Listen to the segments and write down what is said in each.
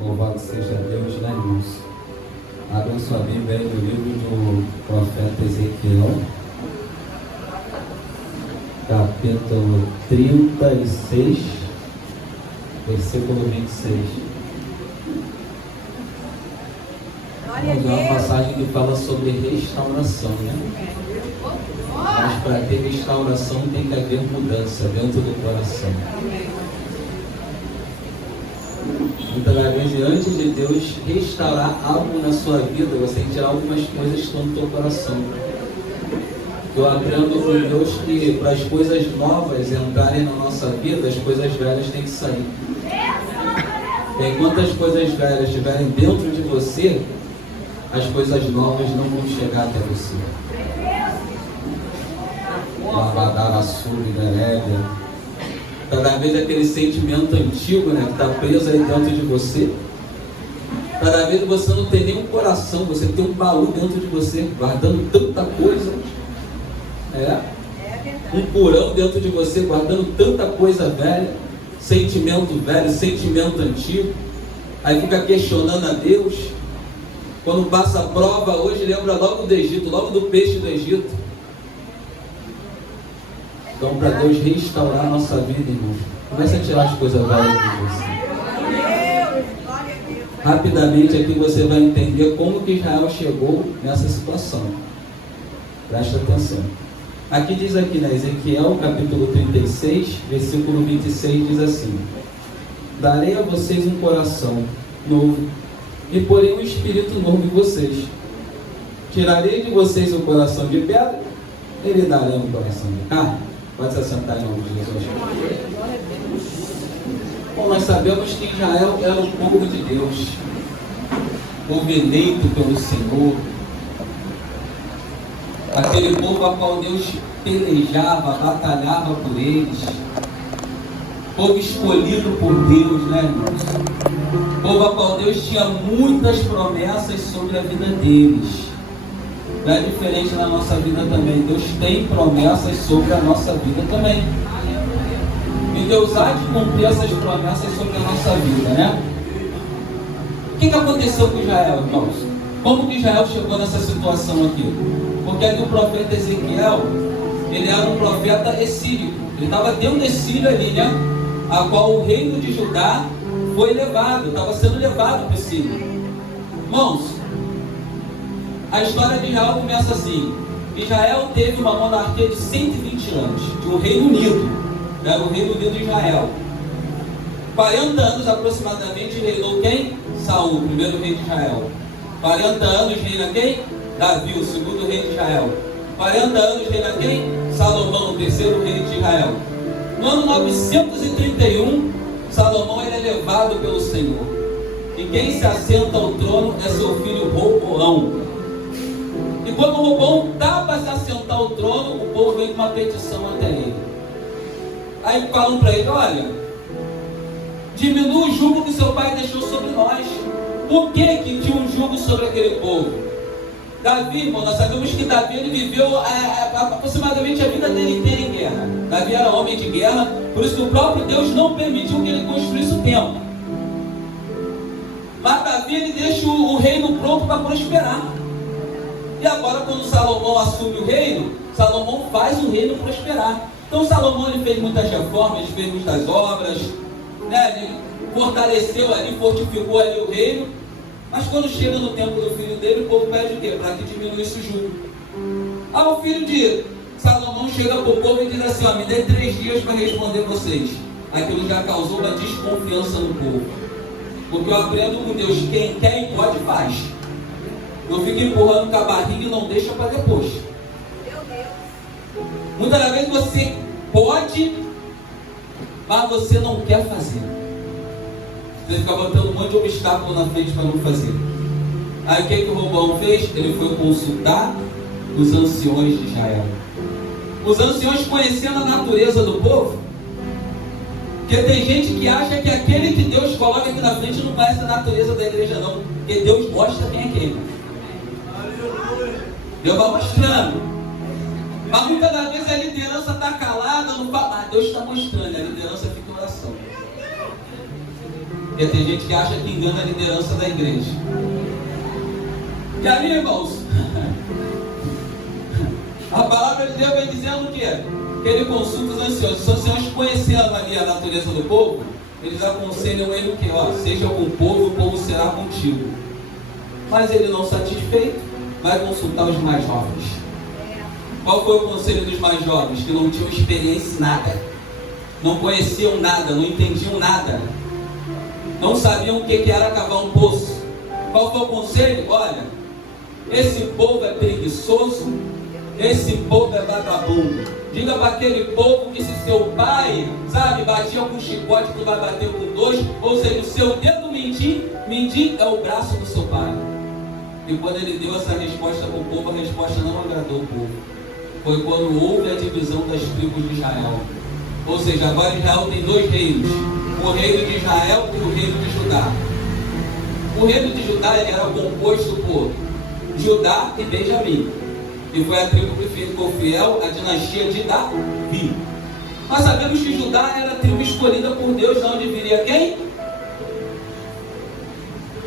Louvado seja Deus, né, irmãos? Abra sua Bíblia aí no livro do profeta Ezequiel, capítulo 36, versículo 26. É uma passagem que fala sobre restauração, né? Mas para ter restauração tem que haver mudança dentro do coração. Muitas vezes, antes de Deus restaurar algo na sua vida, você tem que tirar algumas coisas que estão no teu coração. Eu aprendo com Deus que para as coisas novas entrarem na nossa vida, as coisas velhas têm que sair. E enquanto as coisas velhas estiverem dentro de você, as coisas novas não vão chegar até você. Cada vez aquele sentimento antigo, né, que está preso aí dentro de você. Cada vez você não tem nem um coração, você tem um baú dentro de você, guardando tanta coisa. Um porão dentro de você, guardando tanta coisa velha, sentimento antigo. Aí fica questionando a Deus. Quando passa a prova, hoje lembra logo do Egito, logo do peixe do Egito. Então, para Deus restaurar a nossa vida, irmãos, comece a tirar as coisas velhas de você. Rapidamente aqui você vai entender como que Israel chegou nessa situação. Presta atenção. Aqui diz aqui, né, Ezequiel, capítulo 36, versículo 26, diz assim: darei a vocês um coração novo e porei um espírito novo em vocês. Tirarei de vocês o coração de pedra e lhe darei um coração de carne. Pode se assentar em nome de Jesus. Bom, nós sabemos que Israel era o povo de Deus, povo eleito pelo Senhor, aquele povo a qual Deus pelejava, batalhava por eles, povo escolhido por Deus, né, irmãos? Povo a qual Deus tinha muitas promessas sobre a vida deles. Não é diferente na nossa vida também. Deus tem promessas sobre a nossa vida também. E Deus há de cumprir essas promessas sobre a nossa vida, né? O que aconteceu com Israel, irmãos? Como que Israel chegou nessa situação aqui? Porque aqui o profeta Ezequiel, ele era um profeta exílico. Ele estava dentro do exílio ali, né? A qual o reino de Judá foi levado, estava sendo levado para o exílio. Irmãos, a história de Israel começa assim. Israel teve uma monarquia de 120 anos, do Reino Unido, né? O Reino Unido de Israel. 40 anos aproximadamente reinou quem? Saul, o primeiro rei de Israel. 40 anos reina quem? Davi, o segundo rei de Israel. 40 anos reina quem? Salomão, o terceiro rei de Israel. No ano 931, Salomão é levado pelo Senhor. E quem se assenta ao trono é seu filho Roboão. E quando o Roboão estava a se assentar ao trono, o povo veio com uma petição até ele. Aí falam para ele: olha, diminua o jugo que seu pai deixou sobre nós. Por que tinha um jugo sobre aquele povo? Davi, irmão, nós sabemos que Davi ele viveu aproximadamente a vida dele inteira em guerra. Davi era homem de guerra, por isso que o próprio Deus não permitiu que ele construísse o templo. Mas Davi ele deixa o reino pronto para prosperar. E agora, quando Salomão assume o reino, Salomão faz o reino prosperar. Então Salomão ele fez muitas reformas, ele fez muitas obras, né? Ele fortaleceu ali, fortificou ali o reino. Mas quando chega no tempo do filho dele, o povo pede o quê? Para que diminuísse o jugo. O filho de Salomão chega para o povo e diz assim: ó, me dê 3 dias para responder vocês. Aquilo já causou uma desconfiança no povo. Porque eu aprendo com Deus: quem quer e pode, faz. Eu fico empurrando com a barriga e não deixa para depois. Muitas das vezes você pode, mas você não quer fazer. Você fica botando um monte de obstáculo na frente para não fazer. Aí o que o Roboão fez? Ele foi consultar os anciões de Israel. Os anciões, conhecendo a natureza do povo, porque tem gente que acha que aquele que Deus coloca aqui na frente não conhece a natureza da igreja, não. Porque Deus mostra quem é quem. Deus vai mostrando. Mas muitas das vezes a liderança está calada, não fala. Deus está mostrando, a liderança fica em oração. Porque tem gente que acha que engana a liderança da igreja. E aí, irmãos, a palavra de Deus vem dizendo o quê? Que ele consulta os anciãos. Os anciãos, conhecendo ali a natureza do povo, eles aconselham ele o quê? Ó, seja com o povo será contigo. Mas ele, não satisfeito, vai consultar os mais jovens. Qual foi o conselho dos mais jovens? Que não tinham experiência em nada, não conheciam nada, não entendiam nada, não sabiam o que era cavar um poço. Qual foi o conselho? Olha, esse povo é preguiçoso, esse povo é vagabundo. Diga para aquele povo que se seu pai, batia com um chicote, tu vai bater com dois. Ou seja, o seu dedo mindinho é o braço do seu pai. E quando ele deu essa resposta para o povo, a resposta não agradou o povo. Foi quando houve a divisão das tribos de Israel. Ou seja, agora Israel tem dois reinos: o reino de Israel e o reino de Judá. O reino de Judá era composto por Judá e Benjamim, que foi a tribo que ficou fiel à dinastia de Davi. Nós sabemos que Judá era a tribo escolhida por Deus, de onde viria quem?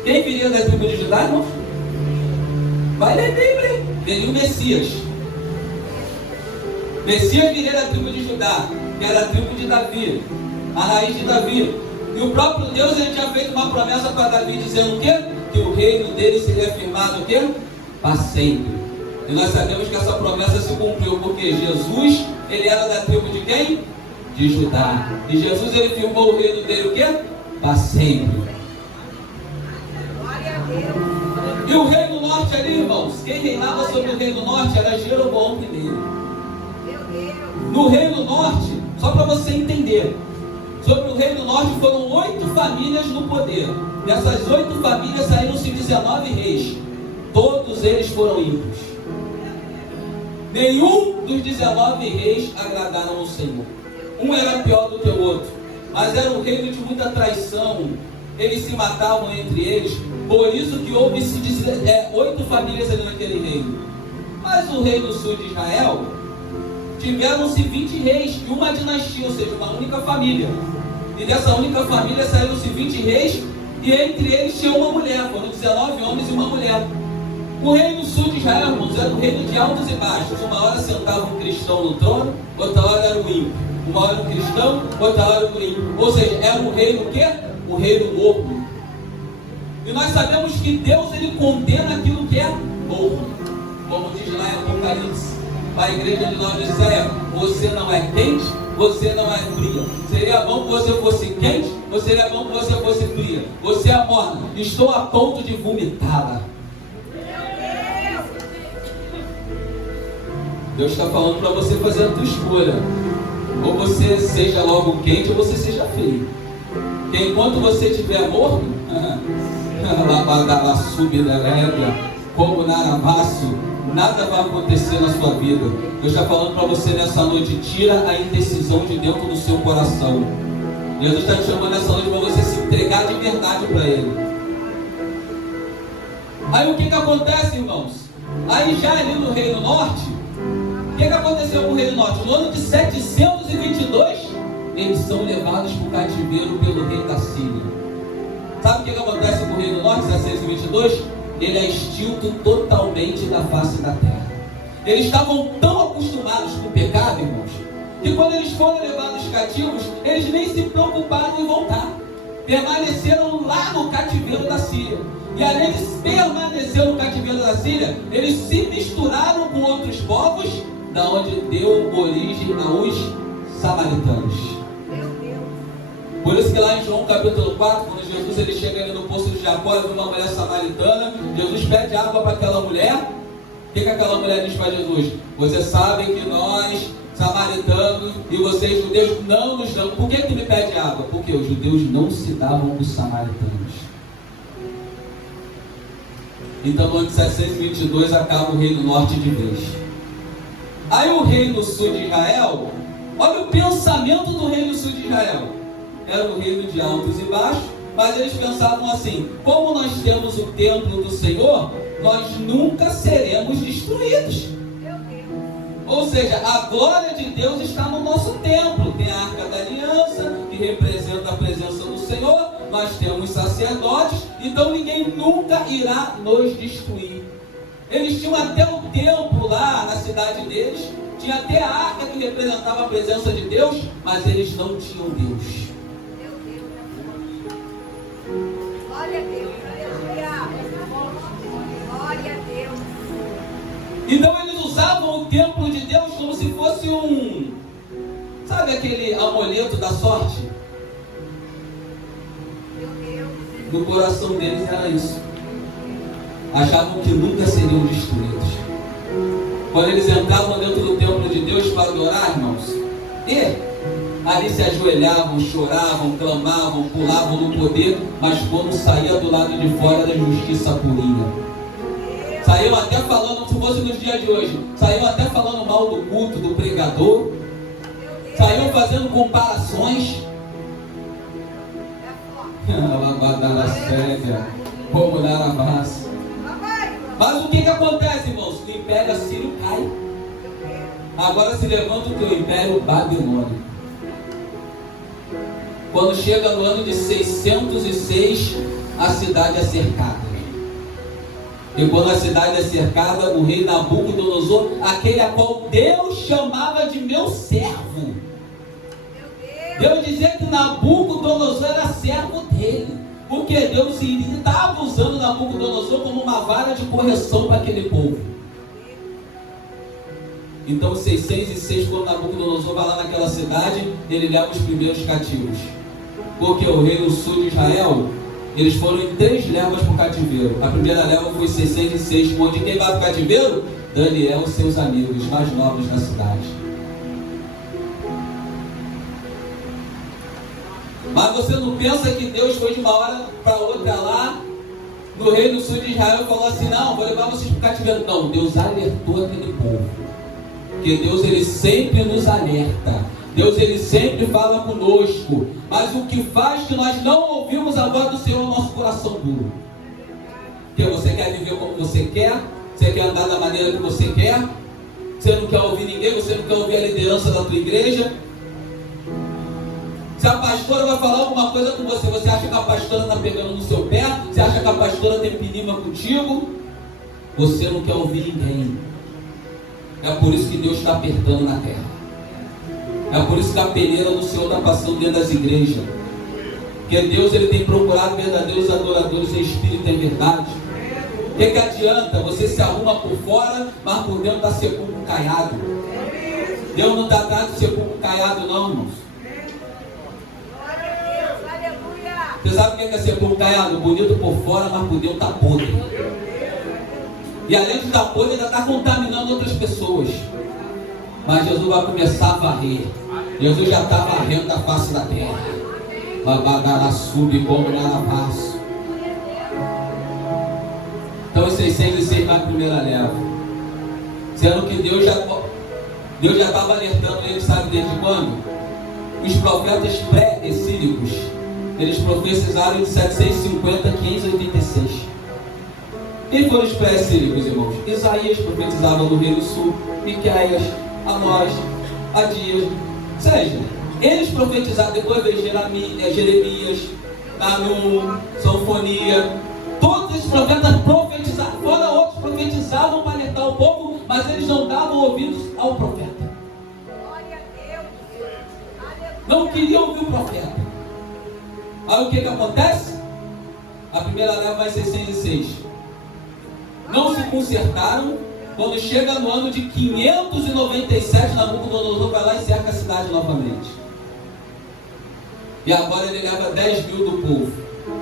Quem viria da tribo de Judá, irmão? Vai ler Bíblia. Viria o Messias. Messias viria da tribo de Judá, que era a tribo de Davi, a raiz de Davi. E o próprio Deus, ele tinha feito uma promessa para Davi, dizendo o quê? Que o reino dele seria firmado o quê? Para sempre. E nós sabemos que essa promessa se cumpriu, porque Jesus, ele era da tribo de quem? De Judá. E Jesus, ele firmou o reino dele o quê? Para sempre. Glória a Deus. E o reino norte ali, irmãos, quem reinava sobre o reino norte era Jeroboão I. Meu Deus. No reino norte, só para você entender, sobre o reino norte foram 8 famílias no poder. Dessas 8 famílias saíram-se 19 reis. Todos eles foram ímpios. Nenhum dos 19 reis agradaram ao Senhor. Um era pior do que o outro, mas era um reino de muita traição. Eles se matavam entre eles. Por isso que houve 8 famílias ali naquele reino. Mas o reino sul de Israel, tiveram-se 20 reis e uma dinastia, ou seja, uma única família. E dessa única família saíram-se 20 reis, e entre eles tinha uma mulher. Foram 19 homens e uma mulher. O reino sul de Israel, irmãos, era um reino de altos e baixos. Uma hora sentava um cristão no trono, outra hora era um ímpio. Uma hora um cristão, outra hora um ímpio. Ou seja, era um reino o quê? O reino morno. E nós sabemos que Deus, ele condena aquilo que é morno. Como diz lá em Apocalipse, para a igreja de Laodiceia: você não é quente, você não é fria. Seria bom que você fosse quente, ou seria bom que você fosse fria. Você é morna, estou a ponto de vomitá-la. Deus está falando para você fazer a tua escolha. Ou você seja logo quente, ou você seja frio. Porque enquanto você estiver morno, como naravaço, nada vai acontecer na sua vida. Deus está falando para você nessa noite: tira a indecisão de dentro do seu coração. Jesus está te chamando nessa noite para você se entregar de verdade para Ele. Aí o que acontece, irmãos? Aí já ali no Reino Norte, o que aconteceu com o Reino Norte? No ano de 722, eles são levados para o cativeiro pelo rei da Síria. Sabe o que acontece com o Reino Norte, 722? Ele é extinto totalmente da face da terra. Eles estavam tão acostumados com o pecado, irmãos, que quando eles foram levados cativos, eles nem se preocuparam em voltar. Permaneceram lá no cativeiro da Síria. E além de permanecer no cativeiro da Síria, eles se misturaram com outros povos, da onde deu origem aos samaritanos. Por isso que lá em João capítulo 4, quando Jesus ele chega ali no poço de Jacó, ele vê uma mulher samaritana, Jesus pede água para aquela mulher. O que aquela mulher diz para Jesus? Você sabe que nós, samaritanos, e vocês judeus não nos dão. Por que me pede água? Porque os judeus não se davam com os samaritanos. Então no ano de 722 acaba o reino norte de vez. Aí o reino sul de Israel, olha o pensamento do reino sul de Israel. Era um reino de altos e baixos, mas eles pensavam assim: como nós temos o templo do Senhor, nós nunca seremos destruídos. Ou seja, a glória de Deus está no nosso templo. Tem a Arca da Aliança, que representa a presença do Senhor, nós temos sacerdotes, então ninguém nunca irá nos destruir. Eles tinham até o templo lá na cidade deles, tinha até a arca que representava a presença de Deus, mas eles não tinham Deus. Meu Deus. Glória a Deus. Glória a Deus. Então eles usavam o templo de Deus como se fosse sabe aquele amuleto da sorte? Meu Deus. No coração deles era isso. Achavam que nunca seriam destruídos. Quando eles entravam dentro do templo de Deus para adorar, irmãos, ali se ajoelhavam, choravam, clamavam, pulavam no poder, mas quando saía do lado de fora da justiça purinha. Saíam até falando, se fosse nos dias de hoje, saíam até falando mal do culto, do pregador, saíam fazendo comparações. Vamos dar a base. Mas o que acontece, irmãos? O império assírio cai. Agora se levanta o teu império babilônico. Quando chega no ano de 606, a cidade é cercada. E quando a cidade é cercada, o rei Nabucodonosor, aquele a qual Deus chamava de meu servo. Deus dizia que Nabucodonosor era servo dele, porque Deus estava usando Nabucodonosor como uma vara de correção para aquele povo. Então, 606, quando Nabucodonosor vai lá naquela cidade, ele leva os primeiros cativos. Porque o rei do sul de Israel, eles foram em 3 levas para o cativeiro. A primeira leva foi 606, onde quem vai para o cativeiro? Daniel e seus amigos mais nobres da cidade. Mas você não pensa que Deus foi de uma hora para outra lá no reino do sul de Israel e falou assim: não, vou levar vocês para o cativeiro. Não, Deus alertou aquele povo. Porque Deus, ele sempre nos alerta. Deus, ele sempre fala conosco. Mas o que faz que nós não ouvimos a voz do Senhor no nosso coração duro? Porque você quer viver como você quer, você quer andar da maneira que você quer, você não quer ouvir ninguém, você não quer ouvir a liderança da tua igreja. Se a pastora vai falar alguma coisa com você, você acha que a pastora está pegando no seu pé, você acha que a pastora tem pinima contigo, você não quer ouvir ninguém. É por isso que Deus está apertando na terra. É por isso que a peneira do Senhor está passando dentro das igrejas. Porque Deus, ele tem procurado verdadeiros adoradores em espírito e em verdade. O que adianta? Você se arruma por fora, mas por dentro está sepulcro caiado. Deus não está atrás do sepulcro caiado, não, irmãos. Você sabe o que é sepulcro caiado? Bonito por fora, mas por dentro está podre. E além de estar podre, ainda está contaminando outras pessoas. Mas Jesus vai começar a varrer. Jesus já está varrendo a face da terra. Babagara sube como na vaso. Então os 606 vai a primeira leva. Sendo que Deus já estava alertando eles, sabe desde quando? Os profetas pré-essílicos, eles profetizaram de 750 a 586. Quem foram os pré-essílicos, irmãos? Isaías profetizava no Reino Sul, Miqueias, Amós, Adias. Ou seja, eles profetizaram, depois veio Jeremias, Nanum, Sanfonia. Todos esses profetas profetizaram, fora outros profetizavam para alertar o povo, mas eles não davam ouvidos ao profeta. Não queriam ouvir o profeta. Aí o que acontece? A primeira leva vai 606. Não se consertaram. Quando chega no ano de 597, Nabucodonosor vai lá e cerca a cidade novamente. E agora ele leva 10 mil do povo.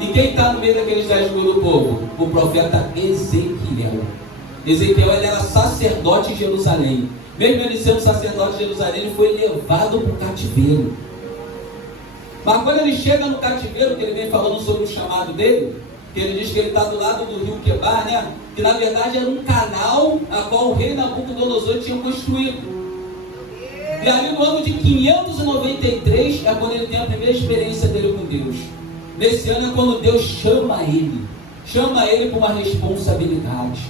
E quem está no meio daqueles 10 mil do povo? O profeta Ezequiel. Ezequiel, ele era sacerdote em Jerusalém. Mesmo ele sendo sacerdote em Jerusalém, ele foi levado para o cativeiro. Mas quando ele chega no cativeiro, que ele vem falando sobre o chamado dele, que ele diz que ele está do lado do rio Quebar, né? Que na verdade era um canal a qual o rei Nabucodonosor tinha construído. E ali no ano de 593 é quando ele tem a primeira experiência dele com Deus. Nesse ano é quando Deus chama ele para uma responsabilidade.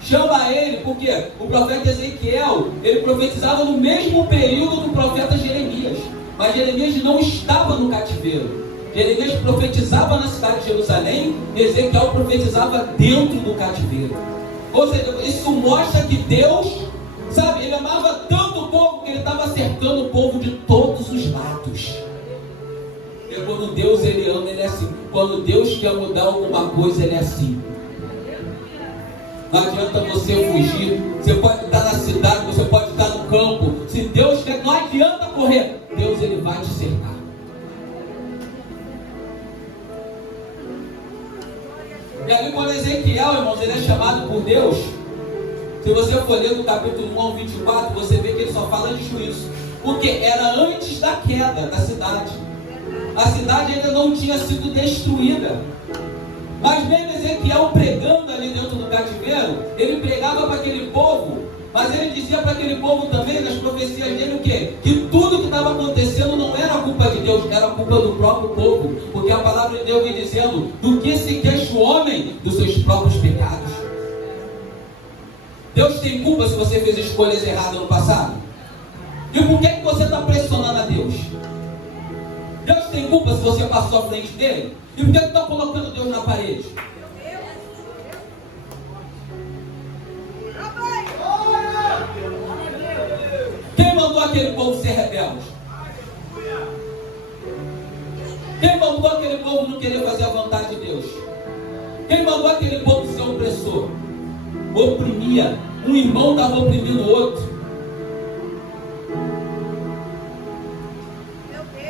Chama ele porque o profeta Ezequiel, ele profetizava no mesmo período do profeta Jeremias. Mas Jeremias não estava no cativeiro. Jeremias profetizava na cidade de Jerusalém, Ezequiel profetizava dentro do cativeiro. Ou seja, isso mostra que Deus, sabe, ele amava tanto o povo que ele estava cercando o povo de todos os lados. E quando Deus ele ama, ele é assim. Quando Deus quer mudar alguma coisa, ele é assim. Não adianta você fugir. Você pode estar na cidade, você pode estar no campo. Se Deus quer, não adianta correr. Deus ele vai te cercar. E ali quando Ezequiel, irmãos, ele é chamado por Deus. Se você for ler do capítulo 1 ao 24, você vê que ele só fala de juízo. Porque era antes da queda da cidade. A cidade ainda não tinha sido destruída. Mas mesmo Ezequiel pregando ali dentro do cativeiro, ele pregava para aquele povo, mas ele dizia para aquele povo também, nas profecias dele, o quê? Que tudo que estava acontecendo não era culpa de Deus, era culpa do próprio povo. Porque a palavra de Deus vem dizendo, do que se queixa o homem? Dos seus próprios pecados. Deus tem culpa se você fez escolhas erradas no passado? E por que você está pressionando a Deus? Deus tem culpa se você passou à frente dele? E por que está colocando Deus na parede? Quem mandou aquele povo ser rebelde? Quem mandou aquele povo não querer fazer a vontade de Deus? Quem mandou aquele povo ser opressor? Oprimia. Um irmão estava oprimindo o outro.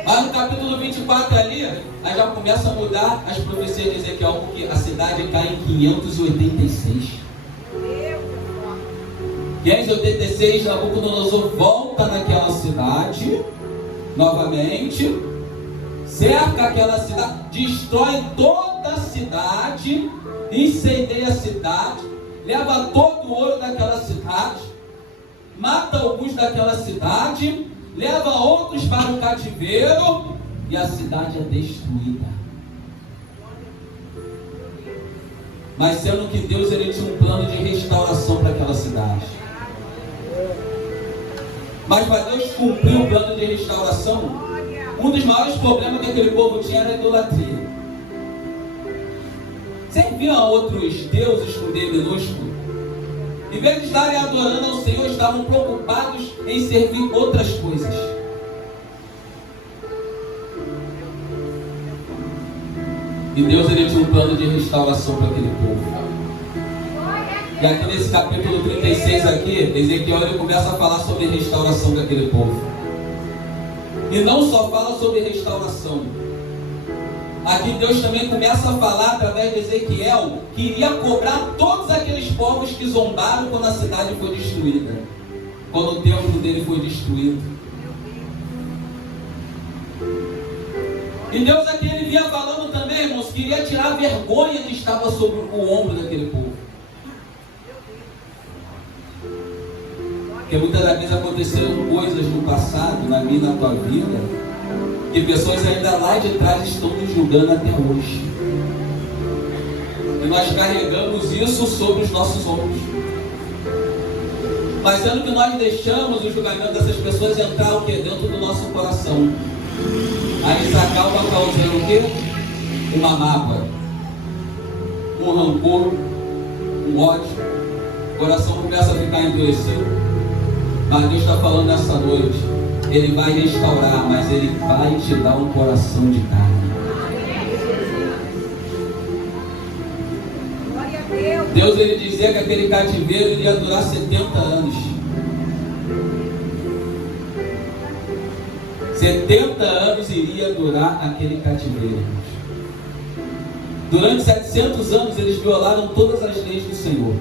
Mas no capítulo 24 ali, aí já começa a mudar as profecias de Ezequiel, porque a cidade cai em 586. 586, Nabucodonosor volta naquela cidade, novamente, cerca aquela cidade, destrói toda a cidade, incendeia a cidade, leva todo o ouro daquela cidade, mata alguns daquela cidade, leva outros para o cativeiro e a cidade é destruída. Mas sendo que Deus ele tinha um plano de restauração para aquela cidade. Mas para Deus cumprir o plano de restauração, um dos maiores problemas que aquele povo tinha era a idolatria. Serviam outros deuses com D minúsculo. Em vez de estarem adorando ao Senhor, estavam preocupados em servir outras coisas. E Deus ele tinha um plano de restauração para aquele povo. E aqui nesse capítulo 36 aqui, Ezequiel ele começa a falar sobre restauração daquele povo. E não só fala sobre restauração. Aqui Deus também começa a falar através de Ezequiel que iria cobrar todos aqueles povos que zombaram quando a cidade foi destruída, quando o templo dele foi destruído. E Deus aqui ele vinha falando também, irmãos, que iria tirar a vergonha que estava sobre o ombro daquele povo. Porque muitas das vezes aconteceram coisas no passado, na minha e na tua vida, que pessoas ainda lá de trás estão nos julgando até hoje. E nós carregamos isso sobre os nossos ombros. Mas sendo que nós deixamos o julgamento dessas pessoas entrar o que? Dentro do nosso coração. Aí isso acaba causando o quê? Uma mágoa, um rancor, um ódio. O coração começa a ficar endurecido. Mas Deus está falando nessa noite, Ele vai restaurar, mas Ele vai te dar um coração de carne. Deus ele dizia que aquele cativeiro iria durar 70 anos. 70 anos iria durar aquele cativeiro. Durante 700 anos eles violaram todas as leis do Senhor.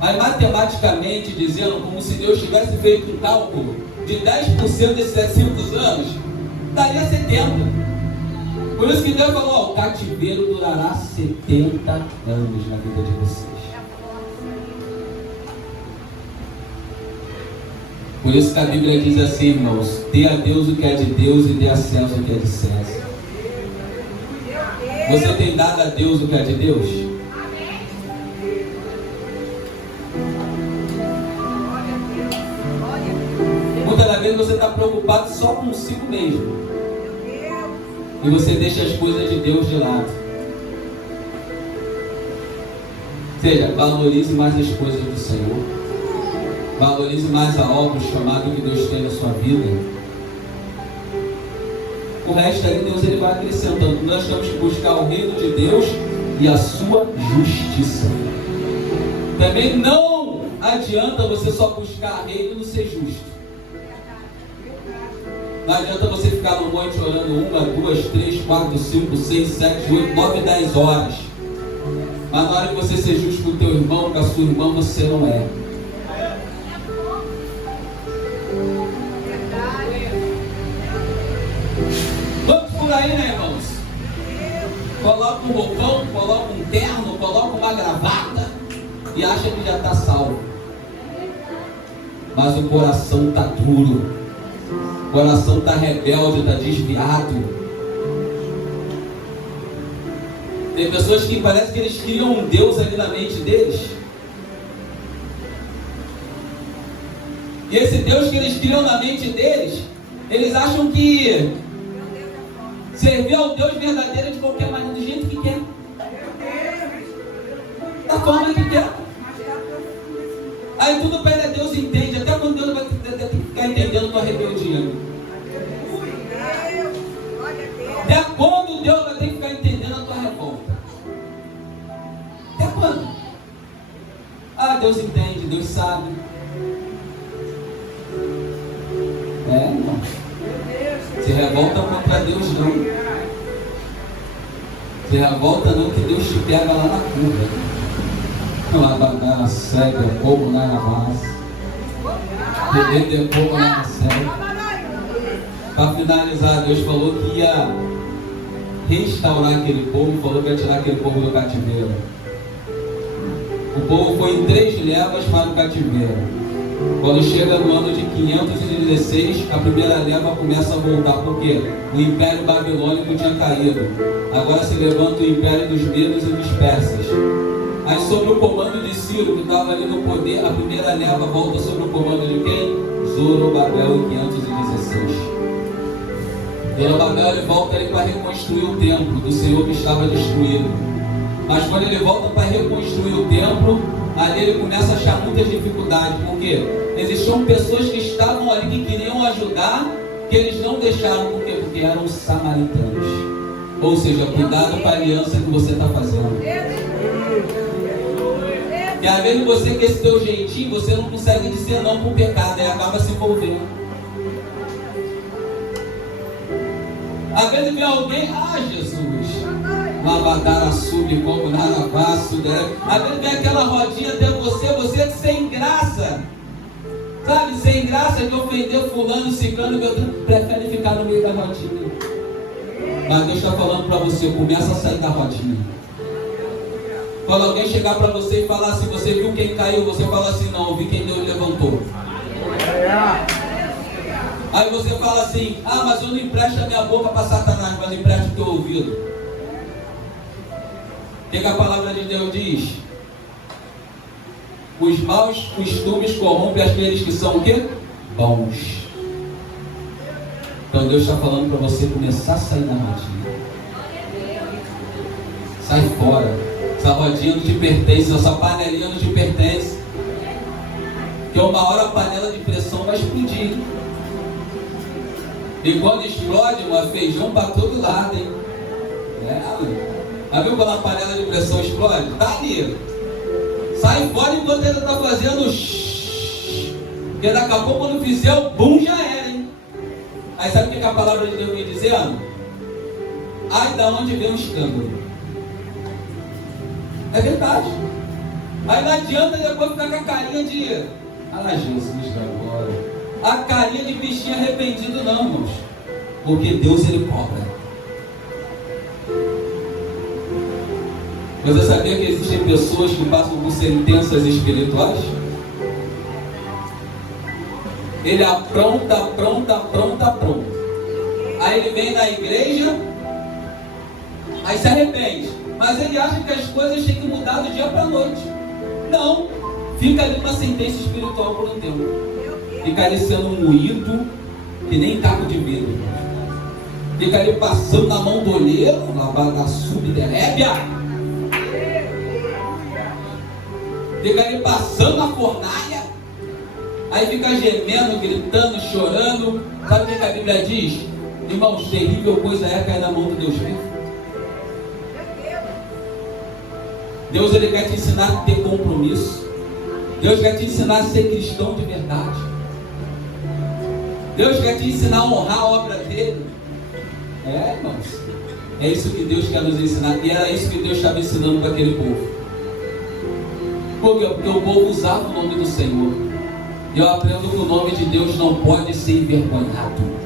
Mas matematicamente dizendo, como se Deus tivesse feito um cálculo de 10% desses 700 anos, daria 70. Por isso que Deus falou, ó, o cativeiro durará 70 anos na vida de vocês. Por isso que a Bíblia diz assim, irmãos, dê a Deus o que é de Deus e dê a César o que é de César. Você tem dado a Deus o que é de Deus? Muitas das vezes você está preocupado só consigo mesmo. e você deixa as coisas de Deus de lado. Ou seja, valorize mais as coisas do Senhor. Valorize mais a obra, o chamado que Deus tem na sua vida. O resto aí, Deus ele vai acrescentando. Nós temos que buscar o reino de Deus e a sua justiça. Também não adianta você só buscar reino e não ser justo. Não adianta você ficar no monte orando 1, 2, 3, 4, 5, 6, 7, 8, 9, 10 horas. Mas na hora que você ser justo com o teu irmão, com a sua irmã, você não é. Vamos por aí, né, irmãos? Coloca um roupão, coloca um terno, coloca uma gravata e acha que já está salvo. Mas o coração está duro. O coração está rebelde, está desviado. Tem pessoas que parece que eles criam um Deus ali na mente deles. E esse Deus que eles criam na mente deles, eles acham que servir ao Deus verdadeiro de qualquer maneira, do jeito que quer. Da forma que quer. Aí tudo pede a Deus entende. Até quando Deus vai ter que ficar entendendo tua rebeldia. Até quando Deus vai ter que ficar entendendo a tua revolta? Até quando? Ah, Deus entende, Deus sabe. Irmão. Se revolta contra Deus não. Se revolta não, que Deus te pega lá na curva. Lá banana cega, fogo lá na base. Beber de fogo lá na cega. Para finalizar, Deus falou que ia restaurar aquele povo, falou que ia tirar aquele povo do cativeiro. O povo foi em 3 levas para o cativeiro. Quando chega no ano de 516, a primeira leva começa a voltar, porque o Império Babilônico tinha caído. Agora se levanta o Império dos Medos e dos Persas. Aí sob o comando de Ciro, que estava ali no poder, a primeira leva volta sob o comando de quem? Zorobabel em 516. Zorobabel ele volta ali para reconstruir o templo do Senhor que estava destruído. Mas quando ele volta para reconstruir o templo, ali ele começa a achar muitas dificuldades. Por quê? Existiam pessoas que estavam ali que queriam ajudar, que eles não deixaram. Por quê? Porque eram samaritanos. Ou seja, cuidado com a aliança que você está fazendo. E às vezes você com esse teu jeitinho, você não consegue dizer não para o pecado, aí acaba se envolvendo. Às vezes vem alguém, Jesus, Lavadara sube como naravaço, né? Às vezes vem aquela rodinha até você sem graça, sabe, sem graça de ofender fulano, ciclano, prefere ficar no meio da rodinha. Mas Deus está falando para você, começa a sair da rodinha. Quando alguém chegar para você e falar assim, você viu quem caiu? Você fala assim, não, eu vi quem Deus levantou. Aí você fala assim, mas eu não empresto a minha boca para Satanás, mas empresto o teu ouvido. O que a palavra de Deus diz? Os maus costumes corrompem aqueles que são o quê? Bons. Então Deus está falando para você começar a sair da rodinha. Sai fora. Essa rodinha não te pertence, essa panelinha não te pertence. Porque uma hora a panela de pressão vai explodir. E quando explode, uma feijão para todo lado, hein? Já viu quando a panela de pressão explode? Tá ali. Sai fora enquanto ele está fazendo shhh. Porque daqui a pouco quando fizer o boom já era, hein? Aí sabe o que a palavra de Deus vem dizendo? Ai, da onde vem o escândalo? É verdade. Aí não adianta depois ficar com a carinha de Jesus agora. A carinha de bichinho arrependido não, irmãos. Porque Deus ele cobra. Você sabia que existem pessoas que passam por sentenças espirituais? Ele apronta. Aí ele vem na igreja, aí se arrepende. Mas ele acha que as coisas têm que mudar do dia para a noite. Não. Fica ali uma sentença espiritual por um tempo. Fica ali sendo um moído que nem caco de vidro. Fica ali passando na mão do olheiro, lavada subderébia. Fica ali passando a fornalha. Aí fica gemendo, gritando, chorando. Sabe o que a Bíblia diz? Irmãos, terrível coisa é cair na mão do Deus vivo. Deus, Ele quer te ensinar a ter compromisso. Deus quer te ensinar a ser cristão de verdade. Deus quer te ensinar a honrar a obra dele. Irmãos, é isso que Deus quer nos ensinar. E era isso que Deus estava ensinando para aquele povo. Por quê? Porque o povo usava o nome do Senhor. E eu aprendo que o nome de Deus não pode ser envergonhado.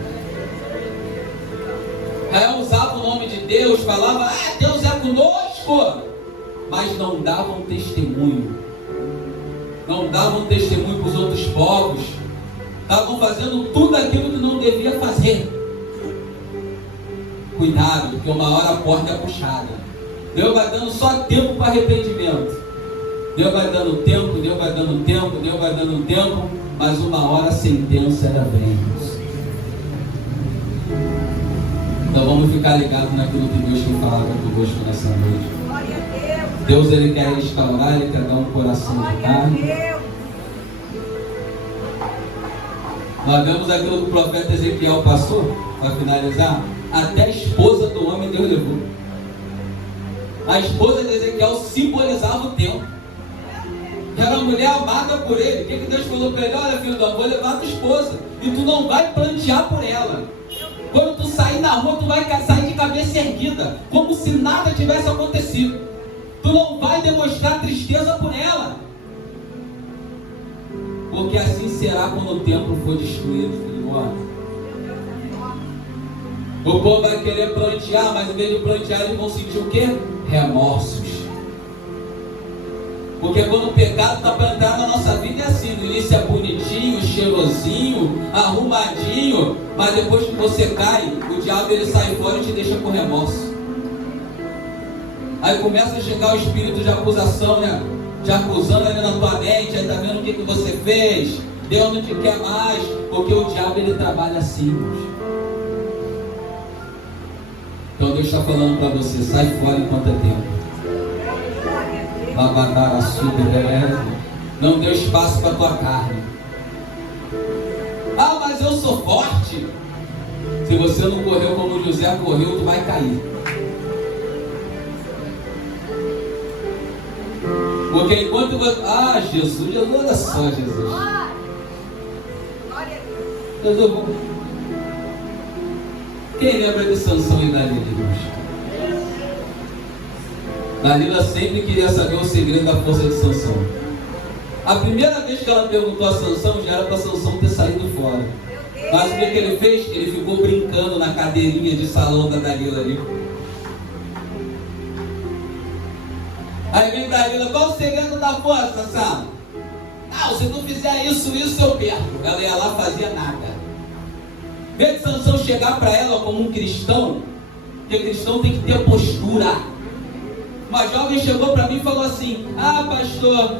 Israel usava o nome de Deus, falava, Deus é conosco, mas não davam testemunho. Não davam testemunho para os outros povos. Estavam fazendo tudo aquilo que não devia fazer. Cuidado, porque uma hora a porta é puxada. Deus vai dando só tempo para arrependimento. Deus vai dando tempo, Deus vai dando tempo, Deus vai dando tempo, mas uma hora a sentença era vem. Então vamos ficar ligados naquilo que Deus quer falar conosco nessa noite. Deus, Ele quer restaurar, Ele quer dar um coração de carne. Nós vemos aquilo que o profeta Ezequiel passou, para finalizar. Até a esposa do homem Deus levou. A esposa de Ezequiel simbolizava o tempo. Era uma mulher amada por ele. O que Deus falou para ele? Olha, filho do amor, vou levar a tua esposa. E tu não vai plantear por ela. Quando tu sair na rua, tu vai sair de cabeça erguida, como se nada tivesse acontecido. Tu não vai demonstrar tristeza por ela. Porque assim será quando o templo for destruído, filho do homem. O povo vai querer plantear, mas em vez de plantear, eles vão sentir o quê? Remorsos. Porque quando o pecado está plantado na nossa vida é assim, no início é bonitinho, cheirosinho, arrumadinho, mas depois que você cai, o diabo ele sai fora e te deixa com remorso. Aí começa a chegar o espírito de acusação, né? Te acusando ali na tua mente, aí tá vendo o que você fez, Deus não te quer mais, porque o diabo ele trabalha assim, irmãos. Então Deus está falando para você, sai fora enquanto é tempo. Lavadar a subderébia. Não deu espaço para a tua carne. Mas eu sou forte. Se você não correu como José correu, tu vai cair. Porque enquanto você... Jesus, olha só, Jesus. Jesus, quem lembra de Sansão e Dalila, irmãos? Dalila sempre queria saber o segredo da força de Sansão. A primeira vez que ela perguntou a Sansão, já era para Sansão ter saído fora. Mas o que ele fez? Ele ficou brincando na cadeirinha de salão da Dalila ali. Aí vem Dalila, qual o segredo da força, Sansão? Se não fizer isso eu perco. Ela ia lá, fazia nada. Em vez de Sansão chegar para ela como um cristão, porque cristão tem que ter postura. Uma jovem chegou para mim e falou assim, pastor,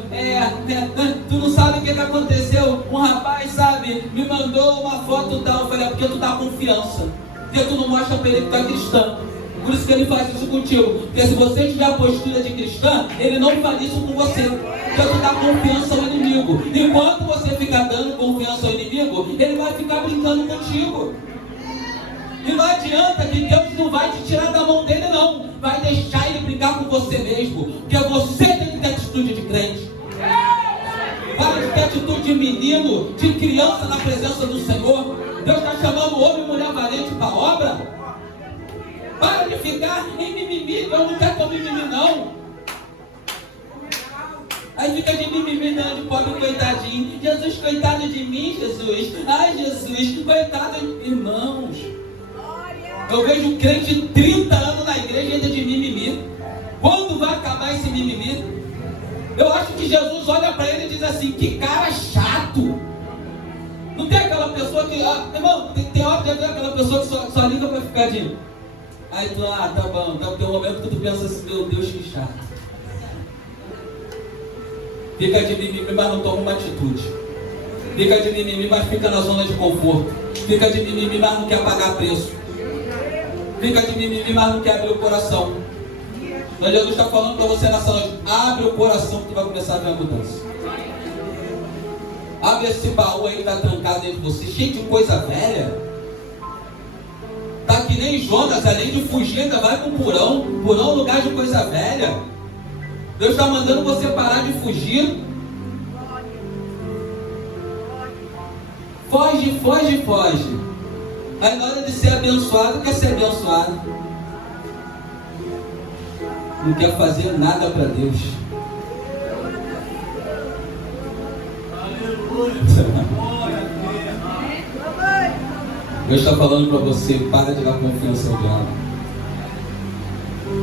tu não sabe o que aconteceu? Um rapaz, sabe, me mandou uma foto tal. Eu falei, porque tu dá confiança, porque tu não mostra para ele que tu é cristão. Por isso que ele faz isso contigo. Porque se você tiver a postura de cristã, ele não faz isso com você. Porque tu dá confiança ao inimigo. Enquanto você ficar dando confiança ao inimigo, ele vai ficar brincando contigo. E não adianta que Deus não vai te tirar da mão dele, não. Vai deixar ele brincar com você mesmo. Porque você tem que ter atitude de crente. Para de ter atitude de menino, de criança na presença do Senhor. Deus está chamando homem e mulher valente para a obra. Para de ficar em mimimi. Deus não quer com mimimi, não. Aí fica de mimimi, não, de pobre coitadinho. Jesus, coitado de mim, Jesus. Ai, Jesus, coitado de irmãos. Eu vejo um crente de 30 anos na igreja ainda de mimimi. Quando vai acabar esse mimimi? Eu acho que Jesus olha para ele e diz assim, que cara chato. Não tem aquela pessoa que... irmão, tem hora de ver aquela pessoa que só liga para ficar de... Aí tu, tá bom. Tem um momento que tu pensa assim, meu Deus, que chato. Fica de mimimi, mas não toma uma atitude. Fica de mimimi, mas fica na zona de conforto. Fica de mimimi, mas não quer pagar preço. Fica de mimimi, mas não quer abrir o coração. Então Jesus está falando para você nessa noite: abre o coração que tu vai começar a ver a mudança. Abre esse baú aí que está trancado dentro de você, cheio de coisa velha. Tá que nem Jonas, além de fugir, ainda vai para o porão. Porão é um lugar de coisa velha. Deus está mandando você parar de fugir. Foge, foge, foge. Aí na hora de ser abençoado, quer ser abençoado. Não quer fazer nada para Deus. Deus está falando para você: para de dar confiança ao diabo.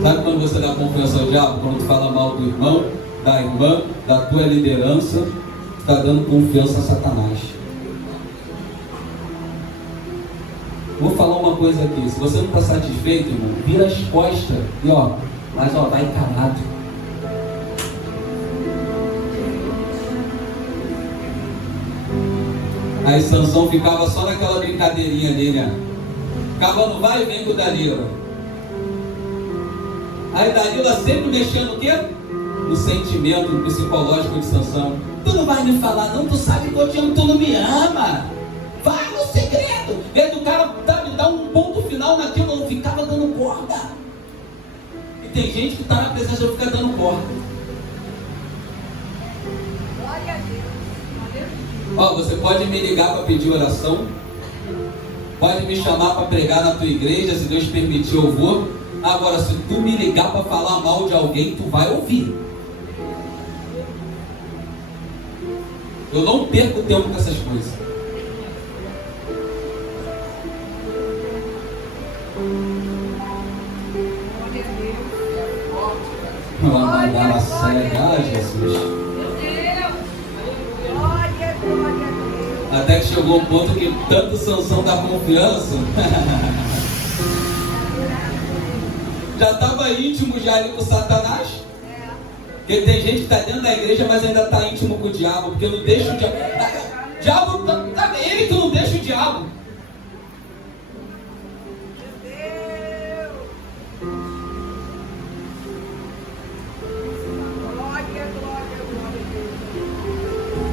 Sabe quando você dá confiança ao diabo? Quando tu fala mal do irmão, da irmã, da tua liderança, tu está dando confiança a Satanás. Vou falar uma coisa aqui: se você não está satisfeito, irmão, vira as costas e mas vai calado. Aí Sansão ficava só naquela brincadeirinha dele, né? Ficava no vai e vem com Dalila. Aí Dalila sempre mexendo o quê? No sentimento, no psicológico de Sansão. Tu não vai me falar não, tu sabe que eu te amo, tu não me ama. Vai no segredo. Vê do cara dar um ponto final naquilo, não ficava dando corda. E tem gente que está na presença e fica dando corda. Glória a Deus. Você pode me ligar para pedir oração, pode me chamar para pregar na tua igreja, se Deus permitir eu vou. Agora, se tu me ligar para falar mal de alguém, tu vai ouvir. Eu não perco tempo com essas coisas. Vamos mandar a cega, Jesus. Até que chegou um ponto que tanto Sansão dá confiança já estava íntimo já ali com Satanás. Porque tem gente que está dentro da igreja, mas ainda está íntimo com o diabo, porque não deixa o diabo. O diabo tá ele que não deixa o diabo.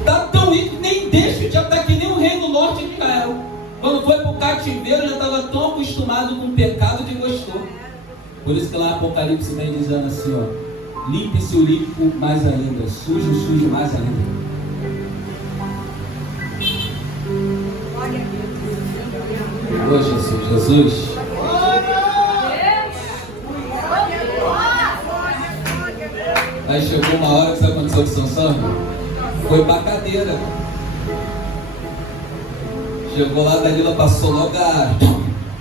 Tá tão íntimo, nem deixa o diabo, tá que nem o rei do norte de Israel. Quando foi para o cativeiro, já estava tão acostumado com o pecado que gostou. Por isso que lá em Apocalipse vem dizendo assim, limpe-se o limpo mais ainda, sujo o sujo mais ainda. Ô Jesus, Jesus. Aí chegou uma hora que sabe o que aconteceu com Sansão? Foi pra cadeira. Chegou lá, Dalila passou logo a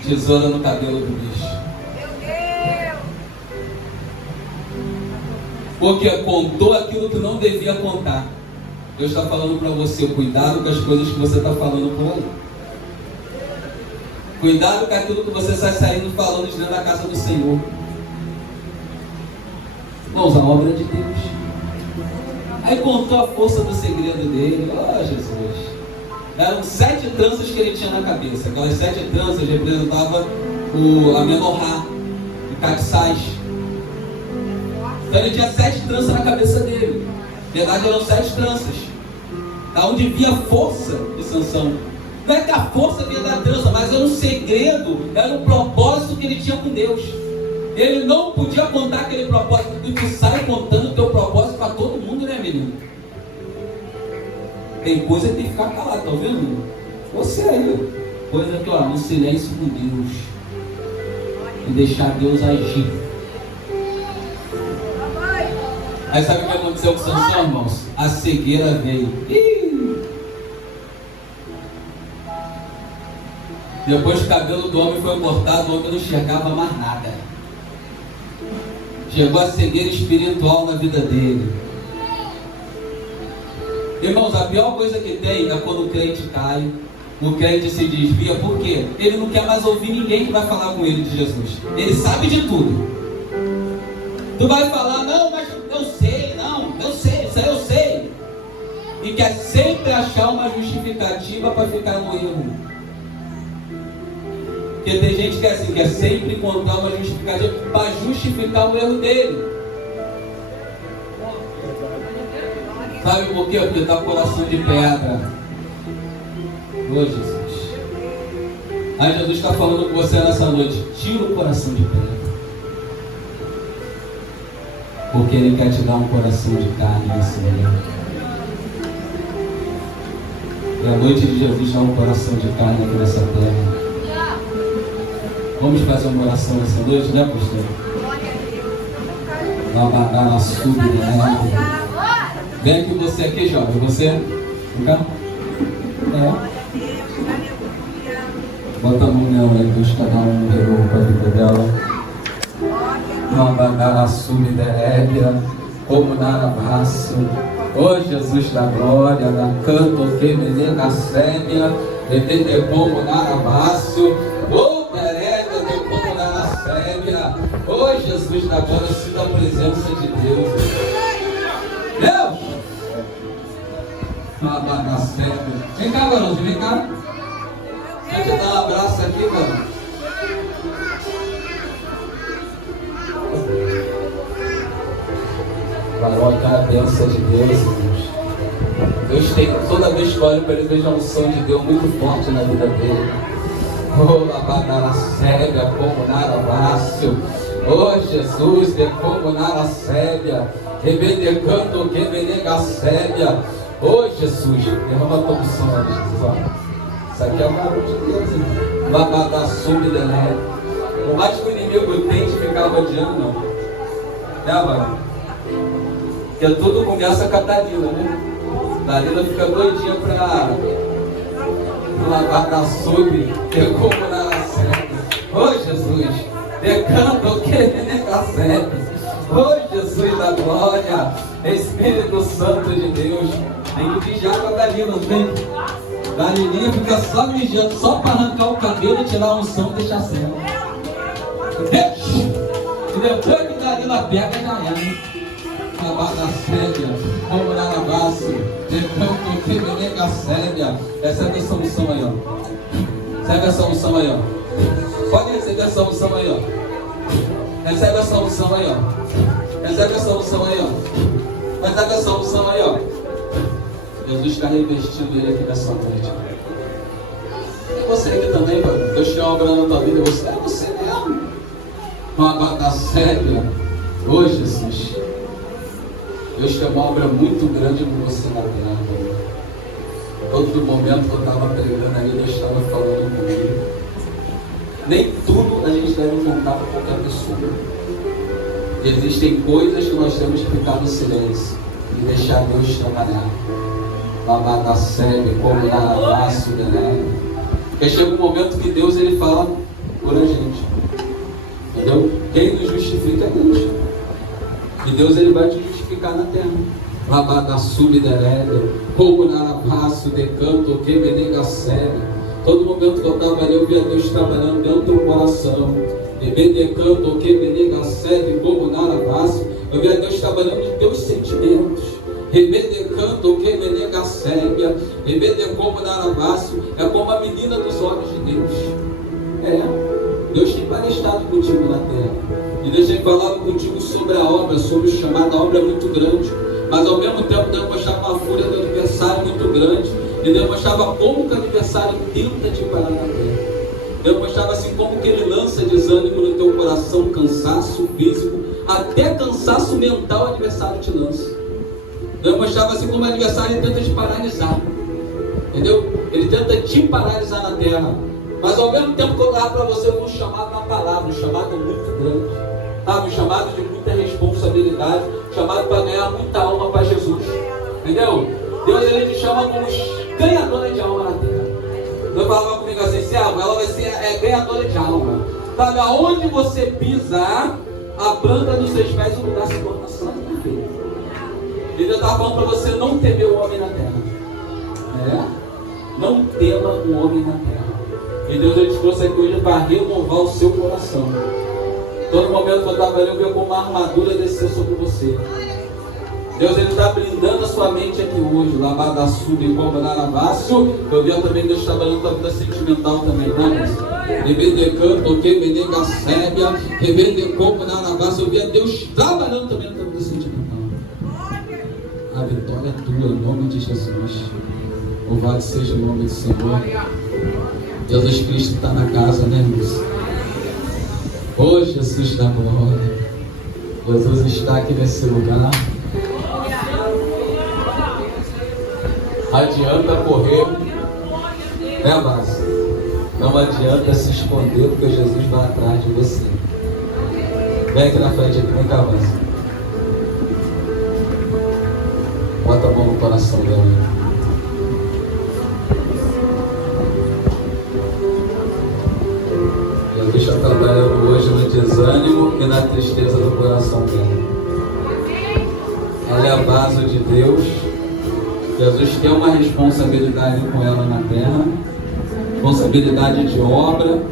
tesoura no cabelo do bicho. Porque contou aquilo que não devia contar. Deus está falando para você: cuidado com as coisas que você está falando por aí. Cuidado com aquilo que você sai saindo falando de dentro da casa do Senhor. Vamos, a obra de Deus. Aí contou a força do segredo dele. Jesus. Eram 7 tranças que ele tinha na cabeça. Aquelas 7 tranças representavam a menorá, o caxás. Então ele tinha 7 tranças na cabeça dele. Na verdade eram 7 tranças. Da onde vinha a força de Sansão. Não é que a força vinha da trança, mas era um segredo, era um propósito que ele tinha com Deus. Ele não podia contar aquele propósito. E tu sai contando o teu propósito para todo mundo, né, menino? Tem coisa que tem que ficar calado, tá vendo? Você aí, coisa que, no silêncio com Deus. E deixar Deus agir. Aí sabe o que aconteceu com Sansão, irmãos? A cegueira veio. Depois que o cabelo do homem foi cortado, o homem não enxergava mais nada. Chegou a cegueira espiritual na vida dele. Irmãos, a pior coisa que tem é quando o crente cai, o crente se desvia. Por quê? Ele não quer mais ouvir ninguém que vai falar com ele de Jesus. Ele sabe de tudo. Tu vai falar: não, mas eu sei, isso aí eu sei. E quer sempre achar uma justificativa para ficar no erro. Porque tem gente que é assim, quer sempre contar uma justificativa para justificar o erro dele. Sabe por quê? Porque está com o coração de pedra. Ô Jesus. Aí Jesus está falando com você nessa noite. Tira o coração de pedra. Porque Ele quer te dar um coração de carne nesse momento. E a noite de Jesus dá um coração de carne aqui nessa terra. Vamos fazer uma oração nessa noite, né, pastor? Labadá, sube, né? Vem aqui você aqui, jovem. Você? Vem cá. Bota a mão nela aí, Deus, cada um pegou para a vida dela. Labadá, sube, derébia, como na abraço. Ô Jesus da glória, na canto que me nega sébia, de como na abraço. Ô derébia, de como na sébia. Ô Jesus da glória, sinta a presença de Deus. Deus! Vem cá, garoto, vem cá. Deixa eu dar um abraço aqui, garoto. Garota, a bênção de Deus, irmãos. Deus tem, toda vez que olho para ele, vejo a unção de Deus muito forte na vida dele. Oh, lavadara cega, como nara fácil. Oh, Jesus, de como nara cega. Rebedecando que benega cega. Oh, Jesus, derrama a tua unção, Jesus. Isso aqui é o barulho de Deus, irmão. Lavadara sube de leve. Por mais que o inimigo tente ficar rodeando, não. Né, mano? Porque tudo começa com a Dalila, né? Dalila fica doidinha pra lavar na sube, como na sede. Oh Jesus, decanta o que vem na sede. Oh Jesus da glória, Espírito Santo de Deus. Tem que vigiar com a Dalila, não tem? Dalilinha fica só vigiando, só para arrancar o cabelo, tirar a unção e deixar cego. E depois que Dalila pega, já é. Da séria, como na lavaço, decampo que me nega séria. Recebe essa unção aí, ó. Recebe essa unção aí, ó. Pode receber essa unção aí, ó. Recebe essa unção aí, ó. Recebe essa unção aí, ó. Recebe essa unção aí, ó. Jesus está revestindo ele aqui nessa noite. E você aqui também, mano. Deus tem uma obra na tua vida. Você é você mesmo. Uma da séria. Ô Jesus. Deus tem uma obra muito grande com você na terra. Todo momento que eu estava pregando ali, Deus estava falando comigo. Nem tudo a gente deve contar para qualquer pessoa. Existem coisas que nós temos que ficar no silêncio e deixar Deus trabalhar. Lavar na sede, como na laço, né? Porque chega um momento que Deus ele fala por a gente. Entendeu? Quem nos justifica é Deus. E Deus ele vai te justificar na terra. Lavada subdereda, como na lavaço, decanto, que me nega sério. Todo momento que eu estava ali, eu via Deus trabalhando dentro do teu coração. E me decanto, que me nega sério, como na lavaço. Eu via Deus trabalhando nos teus sentimentos. E me decanto, que me nega sério. E me de como na lavaço. É como a menina dos olhos de Deus. Deus tem palestado contigo na terra. E Deus tem falado contigo sobre a obra, sobre o chamado. A obra é muito grande, mas ao mesmo tempo Deus mostrava uma fúria do adversário muito grande. E Deus mostrava como que o adversário tenta te parar na terra. Deus mostrava assim como que ele lança desânimo no teu coração, cansaço físico, até cansaço mental o adversário te lança. Deus mostrava assim como o adversário tenta te paralisar. Entendeu? Ele tenta te paralisar na terra. Mas ao mesmo tempo que eu dava para você um chamado na palavra, um chamado muito grande. Um chamado de muita responsabilidade, chamado para ganhar muita alma para Jesus. Entendeu? Deus ele te chama como ganhadora de alma na terra. Deus falava comigo assim, ela vai ser ganhadora de alma. Sabe, aonde você pisar, a planta dos seus pés, o lugar se torna santo e perfeito. E Deus estava falando para você não temer o homem na terra. Não tema o homem na terra. E Deus ele te trouxe aqui hoje para renovar o seu coração. Todo momento que eu estava ali, eu via como uma armadura descer sobre você. Deus, Ele está brindando a sua mente aqui hoje. Lavada sub e como narabaço. Eu vi também Deus trabalhando com a vida sentimental também, né? Rebende canto, que menega sébia. Rebende como narabaço. Eu vi Deus trabalhando também com a vida sentimental. A vitória é tua, em nome de Jesus. Louvado seja o nome do Senhor. Jesus Cristo está na casa, né, irmãos? Oh, Jesus da glória. Jesus está aqui nesse lugar. Adianta correr, né, Márcio? Não adianta se esconder, porque Jesus vai atrás de você. Vem aqui na frente, vem cá, Márcio. Bota a mão no coração dela. Jesus está trabalhando hoje no desânimo e na tristeza do coração dela. Ela é a base de Deus. Jesus tem uma responsabilidade com ela na terra, responsabilidade de obra.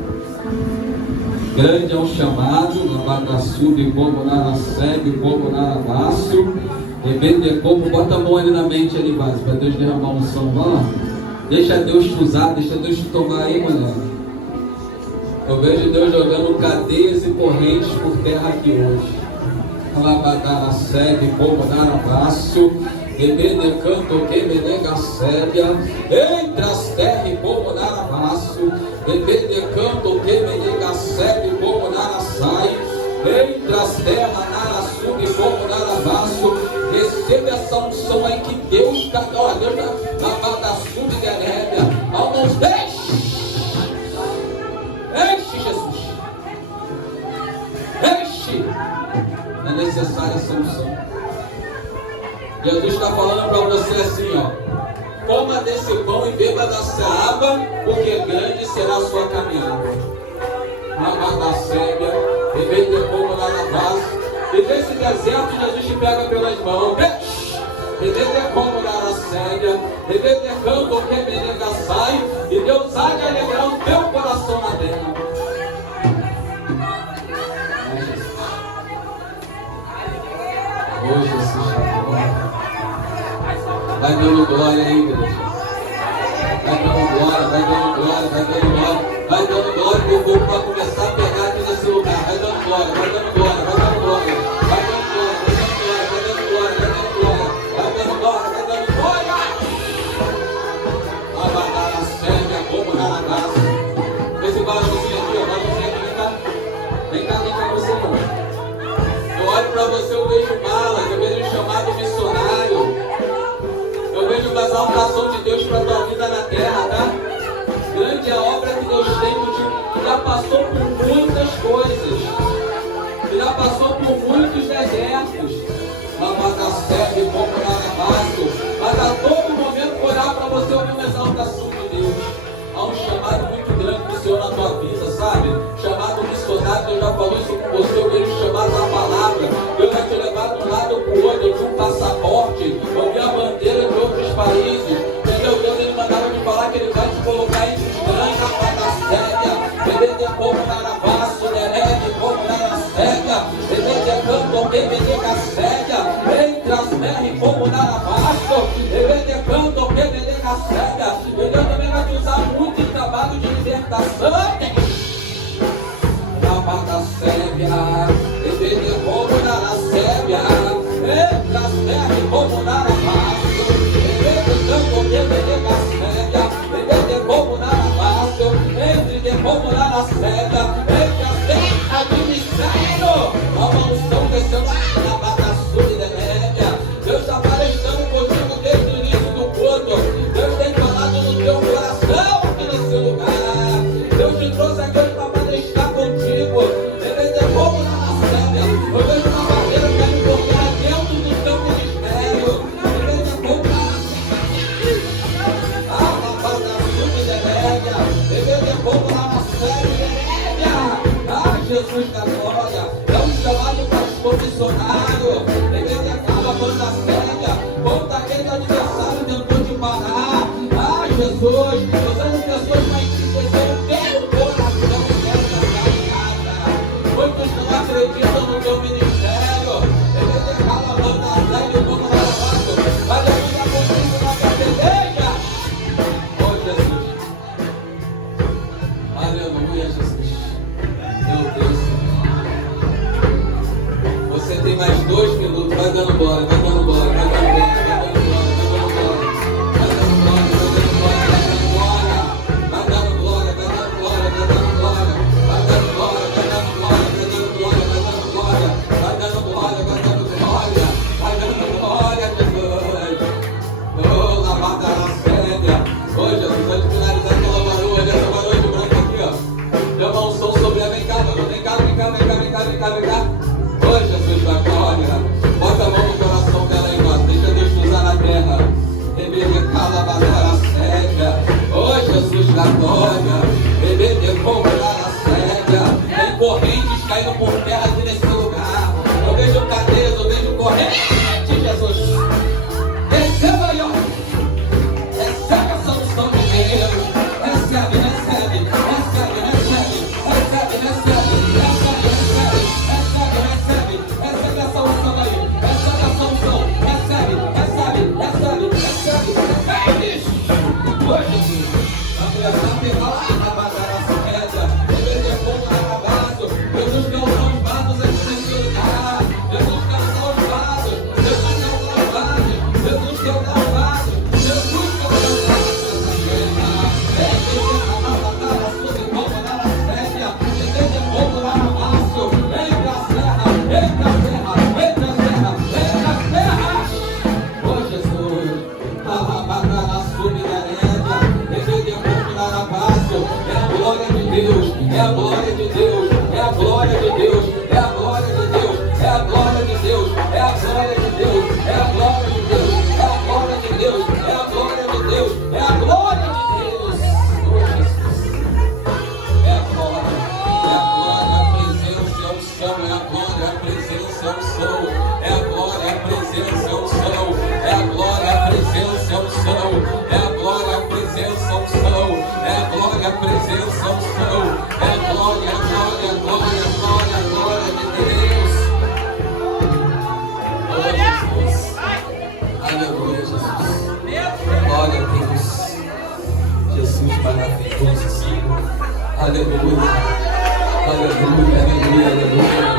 Grande é o chamado, Lavadaçu, Bicobo, Naracebe, Bicobo, Narabaço, Rebendecobo. Bota a mão ali na mente, ali, base, para Deus derramar um som lá. Deixa Deus te usar, deixa Deus te tomar aí, mulher. Eu vejo Deus jogando cadeias e correntes por terra aqui hoje. Lavadaçebe, Bicobo, Narabaço. Rebende canto que menega sébia, entre as terras e como narabaço. Rebende canto que menega sébia, como naraçai, entre as terras naraçu e como narabaço. Receba essa unção aí que Deus está, ó, Deus está lavada sul de Guerébia. Alguns deixe, Jesus, deixe. É necessária essa unção. Jesus está falando para você assim, ó: coma desse pão e beba dessa água, porque grande será a sua caminhada. Lavada sébia, beber de como lá na base. E desse deserto Jesus te pega pelas mãos. Beber de como lá na sébia, beber de canto que menega sai. E Deus há de alegrar o teu coração na terra. Hoje Jesus vai dando glória aí, igreja. Vai dando glória, vai dando glória, vai dando glória. Vai dando glória, que o povo vai começar a pegar aqui nesse lugar. Vai dando glória, vai dando glória, vai dando glória. Vai dando glória, vai dando glória, vai dando glória, vai dando glória. Vai dando glória, vai dando glória. A batalha serve a como na raça. Esse balãozinho aqui, ó, balãozinho aqui, vem cá. Vem cá, vem cá você, não. Eu olho pra você, eu vejo malas, eu vejo um chamado missionário. Eu vejo uma exaltação de Deus para a tua vida na terra, tá? Grande é a obra que Deus tem contigo. Já passou por muitas coisas. Já passou por muitos desertos. Lavada serve, como narabaço. Mas a todo momento orar para você ouvir uma exaltação de Deus. Há um chamado muito grande do Senhor na tua vida, sabe? Chamado missionário, Deus já falou isso com você. Eu vejo chamado na palavra. Deus vai te levar de um lado para o outro, de um passaporte. Eu vi a bandeira de outros países. E meu Deus, Ele mandava me falar que Ele vai te colocar entre os grandes na pata séria. Beber de como narabaço, nerede como naracega. Beber de canto, beber de cacega. Entre as terras como narabaço. Beber de canto, beber de cacega. E Deus também vai te usar muito em trabalho de libertação. Na pata séria. Beber de como naracega. Entre as terras como narabaço. Beber de canto, beber de cacega. Beber de como narabaço. Entre de como naracega. Entre as terras do mistério. A unção descendo na bata sul de Guerébia. Deus está palestando contigo desde o início do culto. Deus tem falado no teu coração aqui nesse lugar. Deus te Jesus maravilhoso, Senhor. Aleluia, aleluia, aleluia, aleluia.